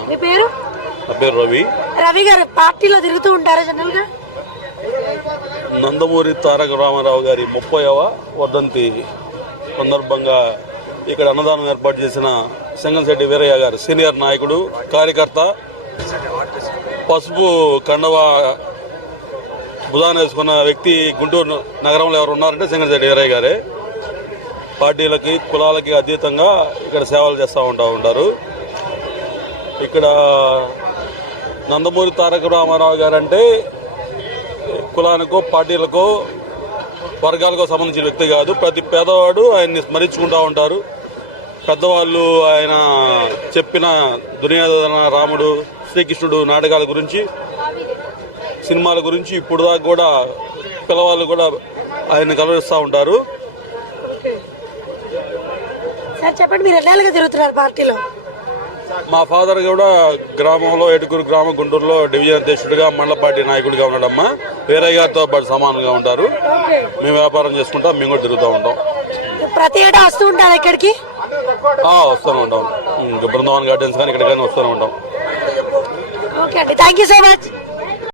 అమ్మా. మీ పేరు? నా పేరు రవి. రవి గారు పార్టీలో తిరుగుతూ ఉంటారా జనరల్ గా? నందమూరి తారక రామారావు గారి 30వ వర్ధంతి సందర్భంగా ఇక్కడ అన్నదానం ఏర్పాటు చేసిన సింగంశెట్టి వీరయ్య గారు సీనియర్ నాయకుడు, కార్యకర్త, పసుపు కండవ భుజాన వేసుకున్న వ్యక్తి గుంటూరు నగరంలో ఎవరు ఉన్నారంటే సింగంశెట్టి వీరయ్య గారే. పార్టీలకి కులాలకి అతీతంగా ఇక్కడ సేవలు చేస్తూ ఉంటారు. ఇక్కడ నందమూరి తారక రామారావు గారు అంటే కులానికో పార్టీలకో వర్గాలకో సంబంధించిన వ్యక్తి కాదు. ప్రతి పేదవాడు ఆయన్ని స్మరించుకుంటూ ఉంటారు. పెద్దవాళ్ళు ఆయన చెప్పిన దుర్యోధన, రాముడు, శ్రీకృష్ణుడు నాటకాల గురించి, సినిమాల గురించి ఇప్పుడు దాకా కూడా పిల్లవాళ్ళు కూడా ఆయన్ని కలవరిస్తూ ఉంటారు. సార్ చెప్పండి, మీరు ఎన్నేళ్ళుగా తిరుగుతున్నారు పార్టీలో? మా ఫాదర్ కూడా గ్రామంలో ఎటుకూరు గ్రామం గుంటూరులో డివిజన్ అధ్యక్షుడిగా, మండల పార్టీ నాయకుడిగా ఉన్నాడమ్మా. వీరయ్య గారితో పాటు సమానంగా ఉంటారు. మేము వ్యాపారం చేసుకుంటాం, మేము కూడా తిరుగుతూ ఉంటాం. ప్రతి ఏటా వస్తూ ఉంటారు ఇక్కడికి? వస్తూనే ఉంటాం. బృందావన్ గార్డెన్స్ కానీ ఇక్కడికైనా వస్తూనే ఉంటాం. ఓకే అండి, థ్యాంక్ యూ సో మచ్.